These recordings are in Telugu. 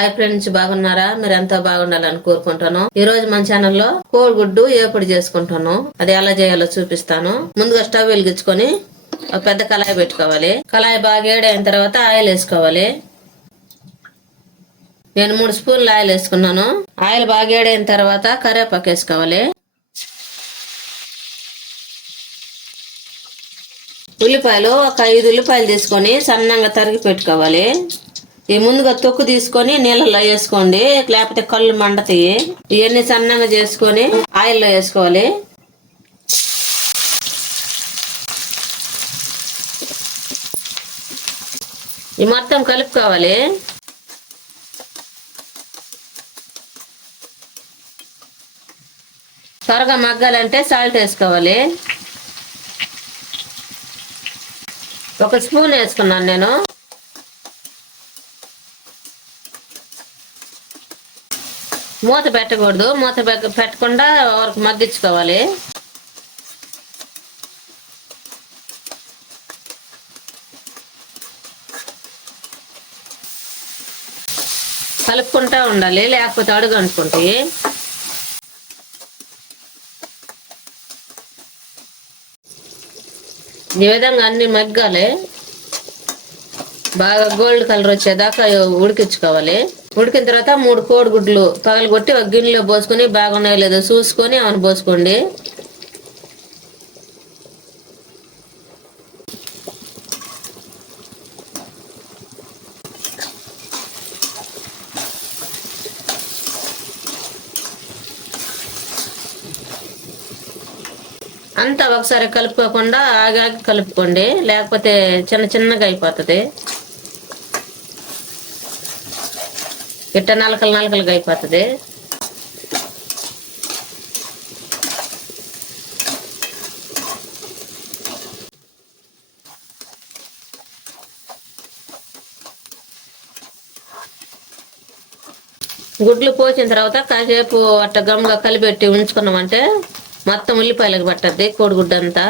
హాయ్ ఫ్రెండ్స్, బాగున్నారా? మీరు ఎంతో బాగుండాలని కోరుకుంటాను. ఈ రోజు మన ఛానల్లో కోడిగుడ్డు ఏపుడు చేసుకుంటాను. అది ఎలా చేయాలో చూపిస్తాను. ముందుగా స్టవ్ వెలిగించుకొని ఒక పెద్ద కళాయి పెట్టుకోవాలి. కళాయి బాగా వేడైన తర్వాత ఆయిల్ వేసుకోవాలి. నేను 3 స్పూన్లు ఆయిల్ వేసుకున్నాను. ఆయిల్ బాగా వేడైన తర్వాత కరివేపాకు వేసుకోవాలి. ఉల్లిపాయలు ఒక 5 ఉల్లిపాయలు తీసుకొని సన్నంగా తరిగి పెట్టుకోవాలి. ఈ ముందుగా తొక్కు తీసుకొని నీళ్ళలో వేసుకోండి, లేకపోతే కళ్ళు మండతాయి. ఇవన్నీ సన్నంగా చేసుకొని ఆయిల్లో వేసుకోవాలి. ఈ మొత్తం కలుపుకోవాలి. త్వరగా మగ్గాలంటే సాల్ట్ వేసుకోవాలి. 1 స్పూన్ వేసుకున్నాను నేను. మూత పెట్టకూడదు, మూత పెట్టకుండా వరకు మగ్గించుకోవాలి. కలుపుకుంటా ఉండాలి, లేకపోతే అడుగు అంటుకుంటాయి. ఈ విధంగా అన్ని మగ్గాలి. బాగా గోల్డ్ కలర్ వచ్చేదాకా ఉడికించుకోవాలి. ఉడికిన తర్వాత 3 కోడిగుడ్లు పగలగొట్టి ఒక గిన్నెలో పోసుకొని బాగున్నాయో లేదో చూసుకొని అవన్నీ పోసుకోండి. అంతా ఒకసారి కలుపుకోకుండా ఆగాగి కలుపుకోండి, లేకపోతే చిన్న చిన్నగా అయిపోతుంది. ఇట్ట నలకలు నలకలుగా అయిపోతుంది. గుడ్లు పోసిన తర్వాత కాసేపు అట్ట గమ్గా కలిపెట్టి ఉంచుకున్నామంటే మొత్తం ఉల్లిపాయలకు పట్టద్ది కోడిగుడ్డు అంతా.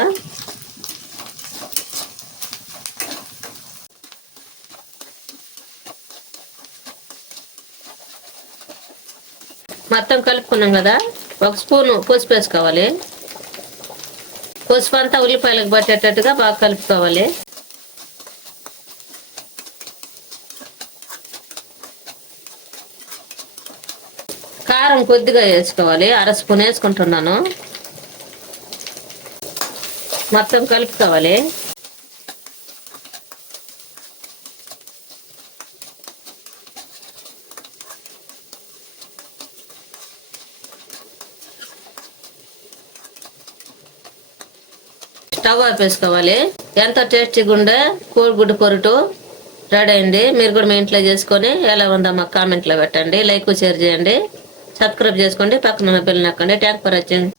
మొత్తం కలుపుకున్నాం కదా, 1 స్పూను పసుపు వేసుకోవాలి. పసుపు అంతా ఉల్లిపాయలకు పట్టేటట్టుగా బాగా కలుపుకోవాలి. కారం కొద్దిగా వేసుకోవాలి, 1/2 స్పూన్ వేసుకుంటున్నాను. మొత్తం కలుపుకోవాలి. స్టవ్ ఆపేసుకోవాలి. ఎంతో టేస్టీగా ఉండే కోడిగుడ్డు పొరుటు రెడీ అయింది. మీరు కూడా మీ ఇంట్లో చేసుకొని ఎలా ఉందో మాకు కామెంట్లో పెట్టండి. లైక్ షేర్ చేయండి, సబ్స్క్రైబ్ చేసుకోండి, పక్కన ఉన్న బెల్ నొక్కండి. Thanks for watching.